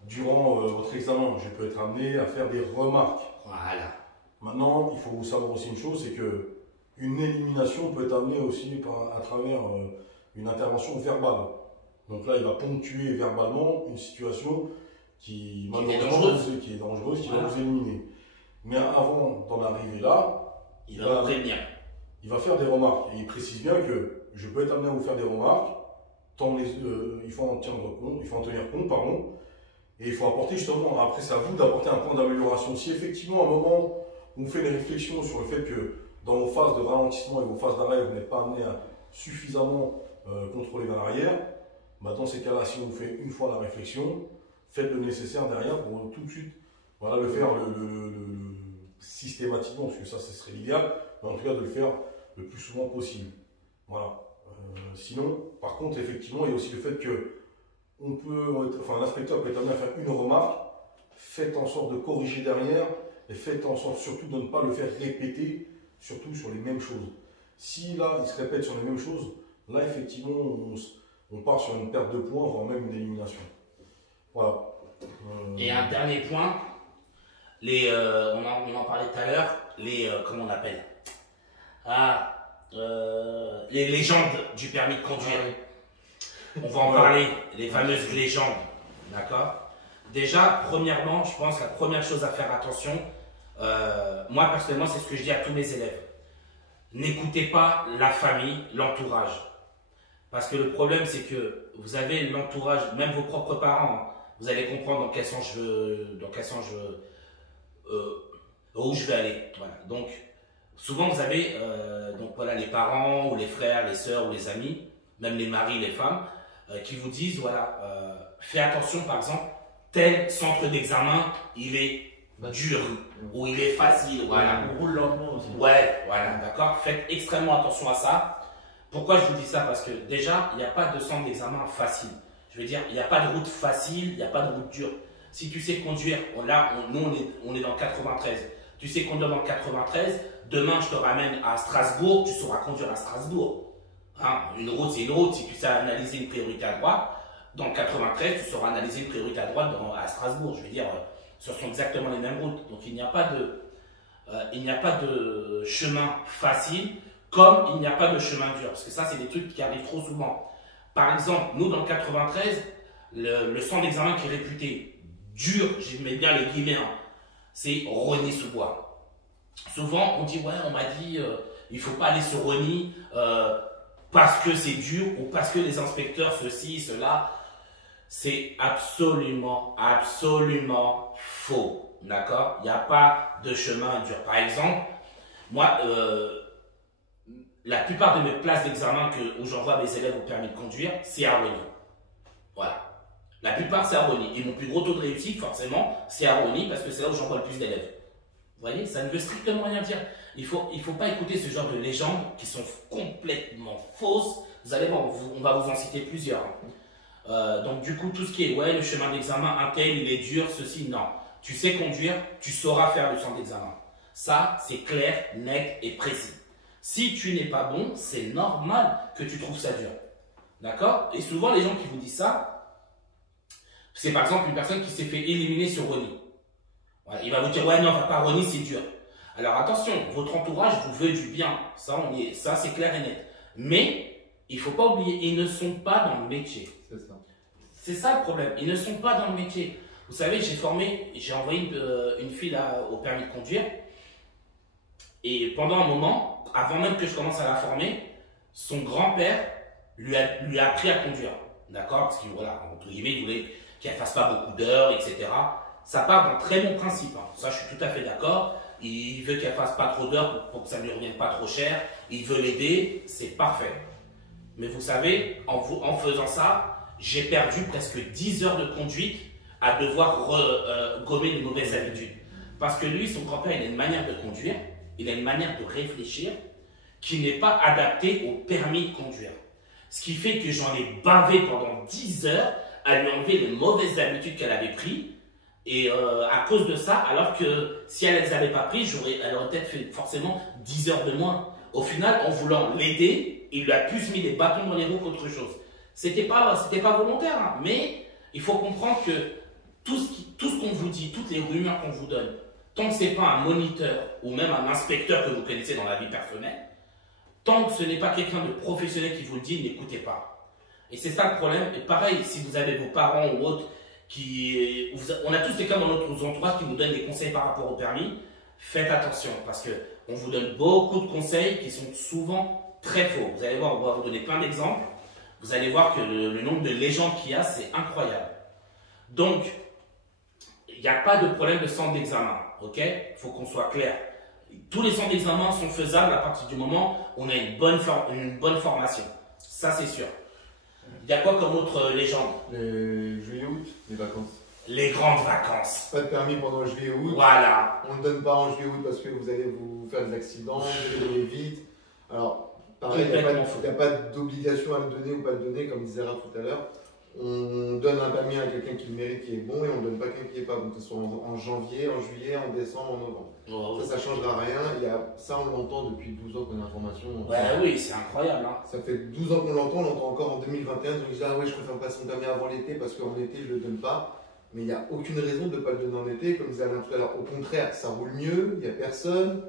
Durant votre examen, je peux être amené à faire des remarques. Voilà. Maintenant, il faut savoir aussi une chose, c'est que une élimination peut être amenée aussi à travers une intervention verbale. Donc là, il va ponctuer verbalement une situation qui est dangereuse, qui va vous éliminer. Mais avant d'en arriver là, il va vous prévenir. Il va faire des remarques. Et il précise bien que je peux être amené à vous faire des remarques, il faut en tenir compte, pardon. Et il faut apporter justement, après c'est à vous d'apporter un point d'amélioration. Si effectivement à un moment on fait des réflexions sur le fait que dans vos phases de ralentissement et vos phases d'arrêt, vous n'êtes pas amené à suffisamment contrôler vers l'arrière, dans ces cas-là, si on fait une fois la réflexion, faites le nécessaire derrière pour tout de suite le faire systématiquement, parce que ça, ce serait l'idéal, mais en tout cas de le faire le plus souvent possible. Voilà. Sinon, par contre, effectivement, il y a aussi le fait que l'inspecteur peut être amené à faire une remarque, faites en sorte de corriger derrière et faites en sorte surtout de ne pas le faire répéter, surtout sur les mêmes choses. Si là, il se répète sur les mêmes choses, là, effectivement, on part sur une perte de points, voire même une élimination. Voilà. Et un dernier point, on en parlait tout à l'heure, comment on appelle les légendes du permis de conduire. On va en parler, les fameuses légendes, d'accord? Déjà, premièrement, je pense que la première chose à faire attention, moi personnellement, c'est ce que je dis à tous mes élèves. N'écoutez pas la famille, l'entourage. Parce que le problème, c'est que vous avez l'entourage, même vos propres parents, vous allez comprendre dans quel sens où je vais aller. Voilà. Donc, souvent, vous avez les parents, ou les frères, les sœurs, ou les amis, même les maris, les femmes, qui vous disent, voilà, fais attention, par exemple, tel centre d'examen, il est dur, ou il est facile, voilà. On roule lentement aussi. Ouais, voilà, d'accord. Faites extrêmement attention à ça. Pourquoi je vous dis ça? Parce que déjà, il n'y a pas de centre d'examen facile. Je veux dire, il n'y a pas de route facile, il n'y a pas de route dure. Si tu sais conduire, nous on est dans le 93. Tu sais conduire dans le 93, demain je te ramène à Strasbourg, tu sauras conduire à Strasbourg. Hein, une route c'est une route, si tu sais analyser une priorité à droite, dans le 93 tu sauras analyser une priorité à droite à Strasbourg. Je veux dire, ce sont exactement les mêmes routes. Donc il n'y a pas de chemin facile comme il n'y a pas de chemin dur. Parce que ça c'est des trucs qui arrivent trop souvent. Par exemple, nous dans le 93, le centre d'examen qui est réputé dur, je mets bien les guillemets, hein, c'est Rosny-sous-Bois. Souvent, on dit, ouais, on m'a dit, il ne faut pas aller sur Rosny parce que c'est dur ou parce que les inspecteurs, ceci, cela. C'est absolument, absolument faux. D'accord? Il n'y a pas de chemin dur. Par exemple, moi, la plupart de mes places d'examen où j'envoie mes élèves au permis de conduire, c'est à Rosny. Voilà. La plupart, c'est à Rosny. Et mon plus gros taux de réussite, forcément, c'est à Rosny parce que c'est là où j'envoie le plus d'élèves. Vous voyez, ça ne veut strictement rien dire. Il faut pas écouter ce genre de légendes qui sont complètement fausses. Vous allez voir, on va vous en citer plusieurs. Donc, du coup, tout ce qui est, ouais, le chemin d'examen, un tel, il est dur, ceci, non. Tu sais conduire, tu sauras faire le centre d'examen. Ça, c'est clair, net et précis. Si tu n'es pas bon, c'est normal que tu trouves ça dur. D'accord? Et souvent, les gens qui vous disent ça, c'est par exemple une personne qui s'est fait éliminer sur Rosny. Voilà, il va vous dire, ouais, non, va pas à Rosny, c'est dur. Alors attention, votre entourage vous veut du bien. Ça c'est clair et net. Mais, il ne faut pas oublier, ils ne sont pas dans le métier. C'est ça. C'est ça le problème. Ils ne sont pas dans le métier. Vous savez, j'ai envoyé une fille au permis de conduire. Et pendant un moment, avant même que je commence à la former, son grand-père lui a appris à conduire. D'accord? Parce qu'il entre guillemets, il voulait qu'elle ne fasse pas beaucoup d'heures, etc. Ça part d'un très bon principe. Hein. Ça, je suis tout à fait d'accord. Il veut qu'elle ne fasse pas trop d'heures pour que ça ne lui revienne pas trop cher. Il veut l'aider. C'est parfait. Mais vous savez, en faisant ça, j'ai perdu presque 10 heures de conduite à devoir gommer de mauvaises habitudes. Parce que lui, son grand-père, il a une manière de conduire, il a une manière de réfléchir qui n'est pas adaptée au permis de conduire. Ce qui fait que j'en ai bavé pendant 10 heures à lui enlever les mauvaises habitudes qu'elle avait prises. Et à cause de ça, alors que si elle ne les avait pas prises, elle aurait peut-être fait forcément 10 heures de moins. Au final, en voulant l'aider, il lui a plus mis des bâtons dans les roues qu'autre chose. C'était pas volontaire, hein, mais il faut comprendre que tout ce qu'on vous dit, toutes les rumeurs qu'on vous donne, tant que ce n'est pas un moniteur ou même un inspecteur que vous connaissez dans la vie personnelle, tant que ce n'est pas quelqu'un de professionnel qui vous le dit, n'écoutez pas. Et c'est ça le problème. Et pareil, si vous avez vos parents ou autres, on a tous des cas dans notre entourage qui nous donnent des conseils par rapport au permis, faites attention parce qu'on vous donne beaucoup de conseils qui sont souvent très faux. Vous allez voir, on va vous donner plein d'exemples. Vous allez voir que le nombre de légendes qu'il y a, c'est incroyable. Donc, il n'y a pas de problème de centre d'examen, ok? Il faut qu'on soit clair. Tous les centres d'examen sont faisables à partir du moment où on a une bonne formation. Ça, c'est sûr. Il y a quoi comme autre légende? Les juillet-août, les vacances. Les grandes vacances. Pas de permis pendant juillet-août. Voilà. On ne donne pas en juillet-août parce que vous allez vous faire des accidents, vous allez aller vite. Alors, pareil, il n'y a pas d'obligation à le donner ou pas le donner, comme disait Raph tout à l'heure. on donne un permis à quelqu'un qui le mérite, qui est bon, et on ne donne pas quelqu'un qui n'est pas bon, que ce soit en janvier, en juillet, en décembre, en novembre. Oh, Ça ne changera rien. Ça, on l'entend depuis 12 ans qu'on a l'information. ouais, oui, c'est incroyable. Hein. Ça fait 12 ans qu'on l'entend, on l'entend encore en 2021. On dit ah ouais, je préfère passer mon permis avant l'été parce qu'en été, je ne le donne pas. Mais il n'y a aucune raison de ne pas le donner en été. Comme disait Alain tout à l'heure, au contraire, ça roule mieux, il n'y a personne.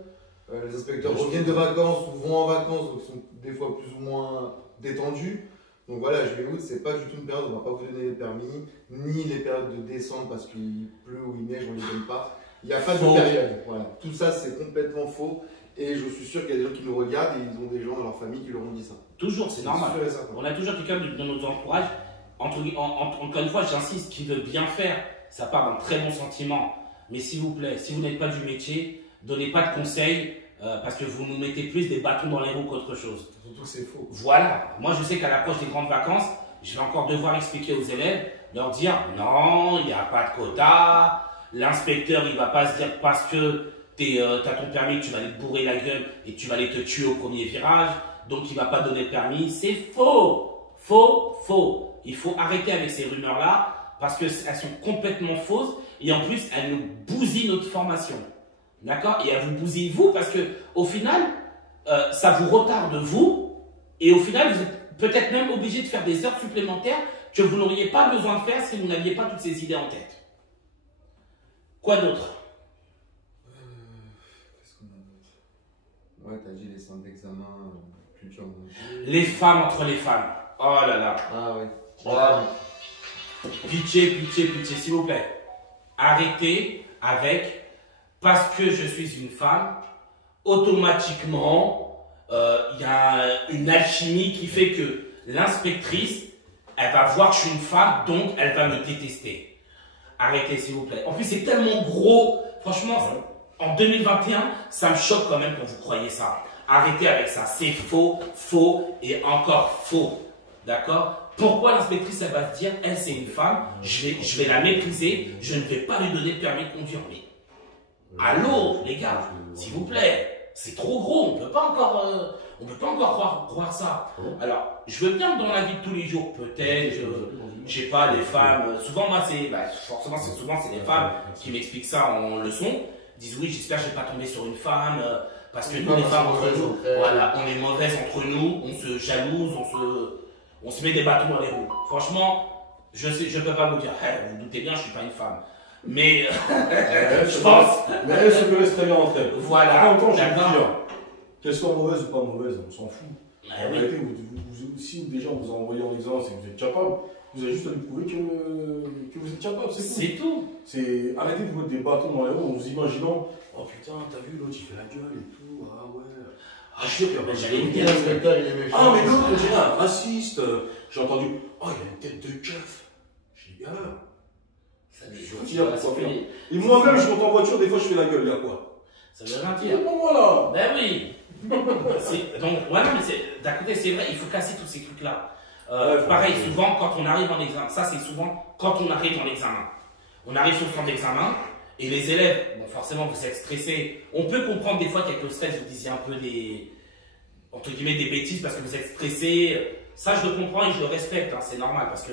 Les inspecteurs reviennent de vacances ou vont en vacances, donc sont des fois plus ou moins détendus. Donc voilà, juillet août, c'est pas du tout une période où on ne va pas vous donner les permis, ni les périodes de décembre parce qu'il pleut ou il neige, on ne les donne pas. Il n'y a pas de période. Voilà. Tout ça, c'est complètement faux. Et je suis sûr qu'il y a des gens qui nous regardent et ils ont des gens dans leur famille qui leur ont dit ça. Toujours, c'est normal. On a toujours quelqu'un dans notre entourage, encore une fois, j'insiste, qui veut bien faire. Ça part d'un très bon sentiment. Mais s'il vous plaît, si vous n'êtes pas du métier, donnez pas de conseils parce que vous nous mettez plus des bâtons dans les roues qu'autre chose. Surtout que c'est faux. Voilà. Moi, je sais qu'à l'approche des grandes vacances, je vais encore devoir expliquer aux élèves, leur dire non, il n'y a pas de quota. L'inspecteur, il ne va pas se dire parce que tu as ton permis, tu vas aller te bourrer la gueule et tu vas aller te tuer au premier virage. Donc, il ne va pas donner le permis. C'est faux. Faux, faux. Il faut arrêter avec ces rumeurs-là parce qu'elles sont complètement fausses et en plus, elles nous bousillent notre formation. D'accord? Et elles vous bousillent vous parce que au final, ça vous retarde vous et au final, vous êtes peut-être même obligé de faire des heures supplémentaires que vous n'auriez pas besoin de faire si vous n'aviez pas toutes ces idées en tête. Quoi d'autre? Qu'est-ce qu'on a d'autre? Ouais, t'as dit les centres d'examen, culture mondiale. Les femmes entre les femmes. Oh là là. Ah ouais. Pitié, pitié, pitié, s'il vous plaît. Arrêtez avec parce que je suis une femme, automatiquement, il y a une alchimie qui fait que l'inspectrice, elle va voir que je suis une femme, donc elle va me détester. Arrêtez, s'il vous plaît. En plus, c'est tellement gros. Franchement, en 2021, ça me choque quand même quand vous croyez ça. Arrêtez avec ça. C'est faux, faux et encore faux. D'accord? Pourquoi l'inspectrice, elle va se dire, elle, c'est une femme, je vais la mépriser, je ne vais pas lui donner le permis de conduire. Mais, allô, les gars, s'il vous plaît, c'est trop gros, on ne peut pas encore croire ça. Alors, je veux bien que dans la vie de tous les jours, peut-être, je sais pas, les femmes, souvent moi c'est, forcément c'est les femmes qui m'expliquent ça en leçon, disent oui, j'espère que je vais pas tomber sur une femme, parce que nous les femmes entre nous, voilà, on est mauvaises entre nous, on se jalouse, on se met des bâtons dans les roues. Franchement, je peux pas vous dire, vous doutez bien, je suis pas une femme. Mais, je pense. Mais elles se connaissent très bien entre elles. Voilà. En même temps, je veux dire, qu'elles soient mauvaises ou pas mauvaises, on s'en fout. Ah, En oui. réalité, si déjà on vous a envoyé en examen, c'est que vous êtes capable, vous avez juste à lui prouver que vous êtes capable, c'est tout. C'est tout. Arrêtez de vous mettre des bâtons dans les roues en vous imaginant, oh putain, t'as vu l'autre, il fait la gueule et tout, ah ouais. Ah, je suis sûr que j'allais me dire. L'inspecteur, il est méchant. Ah, mais l'autre, on dirait un raciste. J'ai entendu, oh, il a une tête de keuf. J'ai dit, ah. Et moi-même, je monte en voiture, des fois, je fais la gueule, il y a quoi? Ça veut rien dire. Bon, voilà. Ben oui. Donc, voilà, mais d'un côté, c'est vrai, il faut casser tous ces trucs-là. Pareil, souvent, quand on arrive en examen, ça c'est souvent quand on arrive en examen. On arrive sur le camp d'examen et les élèves, bon, forcément, vous êtes stressés. On peut comprendre des fois qu'avec le stress, vous disiez un peu entre guillemets, des bêtises parce que vous êtes stressés. Ça, je le comprends et je le respecte, hein, c'est normal parce que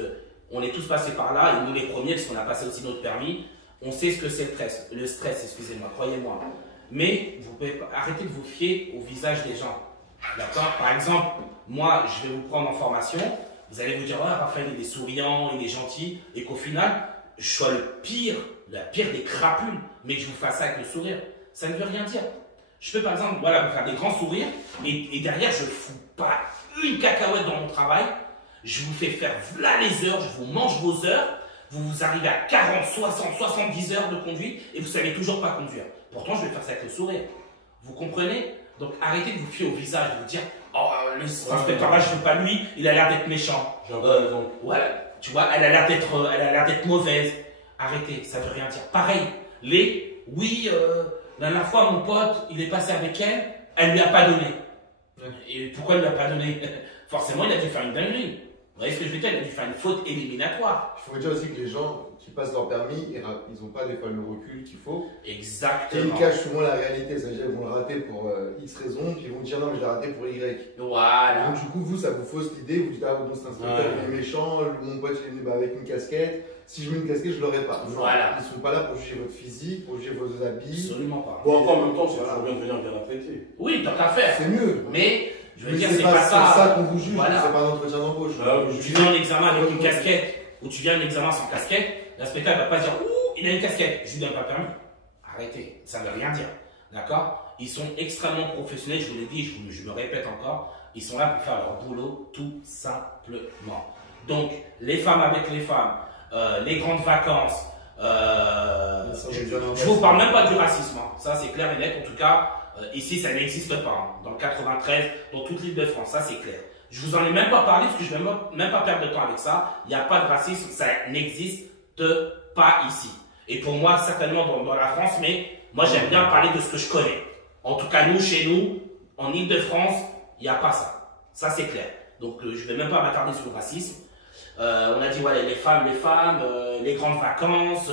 on est tous passés par là et nous les premiers, parce qu'on a passé aussi notre permis, on sait ce que c'est le stress, excusez-moi, croyez-moi. Mais vous pouvez arrêter de vous fier au visage des gens. D'accord? Par exemple, moi, je vais vous prendre en formation, vous allez vous dire, ouais, Raphaël, il est souriant, il est gentil, et qu'au final, je sois la pire des crapules, mais que je vous fasse ça avec le sourire. Ça ne veut rien dire. Je peux par exemple, voilà, vous faire des grands sourires, et derrière, je ne fous pas une cacahuète dans mon travail, je vous fais faire voilà les heures, je vous mange vos heures, vous arrivez à 40, 60, 70 heures de conduite, et vous ne savez toujours pas conduire. Pourtant, je vais faire ça avec le sourire. Vous comprenez? Donc, arrêtez de vous fier au visage, de vous dire, oh, l'inspecteur là, je ne veux pas lui, il a l'air d'être méchant. Voilà, tu vois, elle a l'air d'être mauvaise. Arrêtez, ça ne veut rien dire. Pareil, la dernière fois, mon pote, il est passé avec elle, elle lui a pas donné. Et pourquoi elle lui a pas donné? Forcément, il a dû faire une dinguerie. Vous voyez ce que je veux dire? Il a dû faire une faute éliminatoire. Il faut dire aussi que les gens, qui passent leur permis, ils n'ont pas des fois le recul qu'il faut. Et Exactement. ils cachent souvent la réalité, c'est-à-dire qu'ils vont le rater pour X raisons, puis ils vont dire non mais je l'ai raté pour Y. Voilà. Donc du coup vous ça vous fausse l'idée, vous dites ah bon cet inspecteur il est méchant, mon pote il est venu avec une casquette, si je mets une casquette je l'aurai pas. Voilà. Ils ne sont pas là pour juger votre physique, pour juger vos habits. Absolument pas. Bon, après, en même temps, c'est toujours bien de venir bien apprêté. Oui, tant qu'à faire. C'est mieux. Mais, je veux Mais dire, c'est c'est pas ça. ça qu'on vous juge, Voilà. c'est pas un entretien d'embauche. Tu viens en examen avec une casquette, ou tu viens en examen sans casquette, l'inspecteur ne va pas dire ouh, il a une casquette, je lui donne pas permis. Arrêtez, ça ne veut rien dire. D'accord? Ils sont extrêmement professionnels, je vous l'ai dit, je me répète encore, ils sont là pour faire leur boulot tout simplement. Donc, les femmes avec les femmes, les grandes vacances, je vous parle même pas du racisme, hein. Ça c'est clair et net, en tout cas, ici ça n'existe pas, hein. Dans le 93, dans toute l'île de France, ça c'est clair. Je vous en ai même pas parlé parce que je ne vais même pas perdre de temps avec ça, il n'y a pas de racisme, ça n'existe pas ici. Et pour moi, certainement dans la France, mais moi j'aime bien parler de ce que je connais. En tout cas, nous, chez nous, en île de France, il n'y a pas ça. Ça c'est clair. Donc je ne vais même pas m'attarder sur le racisme. On a dit voilà, les femmes, les grandes vacances,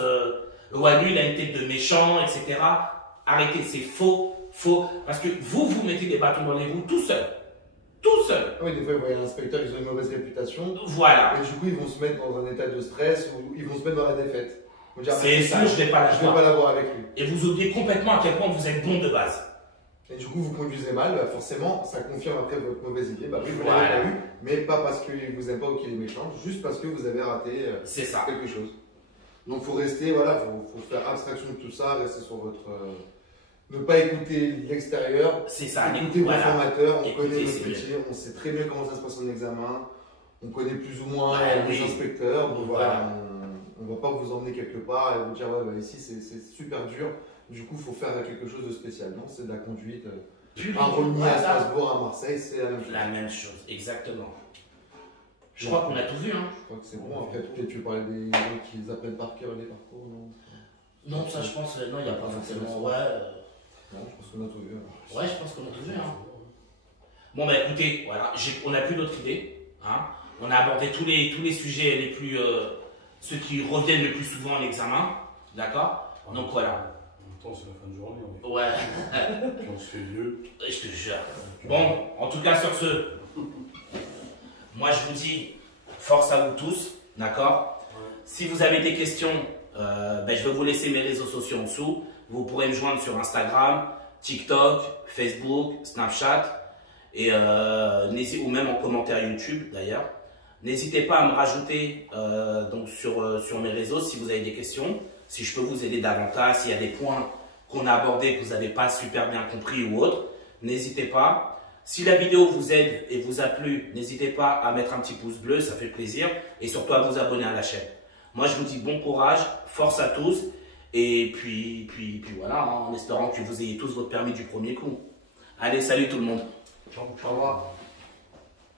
ouais, lui il a une tête de méchant, etc. Arrêtez, c'est faux, parce que vous mettez des bâtons dans les roues tout seul. Tout seul. Oui, des fois, ils voient l'inspecteur, ils ont une mauvaise réputation. Voilà. Et du coup, ils vont se mettre dans un état de stress ou ils vont se mettre dans la défaite. C'est ça, je ne vais pas l'avoir avec lui. Et vous oubliez complètement à quel point vous êtes bon de base. Et du coup, vous conduisez mal, forcément, ça confirme après votre mauvaise idée. Bah oui, vous Voilà. l'avez pas eu, mais pas parce qu'il vous aime pas ou qu'il est méchant, juste parce que vous avez raté c'est ça. quelque chose. Donc, il faut rester, voilà, faut faire abstraction de tout ça, rester sur votre. Ne pas écouter l'extérieur. C'est ça. Écouter vos formateurs, on Écoutez, connaît c'est notre métier, on sait très bien comment ça se passe en examen, on connaît plus ou moins Ouais, les oui. inspecteurs, donc voilà, Voilà. on ne va pas vous emmener quelque part et vous dire ouais, bah, ici c'est super dur, du coup il faut faire quelque chose de spécial. Non, c'est de la conduite. À Rogny, à Strasbourg, à Marseille, c'est la même chose. La même chose, exactement. Je crois qu'on a tout vu, hein. Je crois que c'est bon. Après, peut-être tu parlais des gens qui apprennent par cœur les parcours, non? Non, ça je pense, non, il n'y a pas forcément. Ouais. Non, je pense qu'on a tout vu. Ouais, je pense qu'on a tout vu, hein. Bon, bah écoutez, voilà, on n'a plus d'autres idées, hein. On a abordé tous les sujets les plus. Ceux qui reviennent le plus souvent en examen, d'accord? Donc voilà. En même temps, c'est la fin de journée. Ouais. Puis on se fait vieux. Je te jure. Bon, en tout cas, sur ce, moi je vous dis force à vous tous, d'accord? Si vous avez des questions, je vais vous laisser mes réseaux sociaux en dessous. Vous pourrez me joindre sur Instagram, TikTok, Facebook, Snapchat, et, ou même en commentaire YouTube d'ailleurs. N'hésitez pas à me rajouter donc sur mes réseaux si vous avez des questions, si je peux vous aider davantage, s'il y a des points qu'on a abordés que vous n'avez pas super bien compris ou autre, n'hésitez pas. Si la vidéo vous aide et vous a plu, n'hésitez pas à mettre un petit pouce bleu, ça fait plaisir, et surtout à vous abonner à la chaîne. Moi je vous dis bon courage, force à tous, et puis voilà, hein, en espérant que vous ayez tous votre permis du premier coup. Allez, salut tout le monde. Au revoir.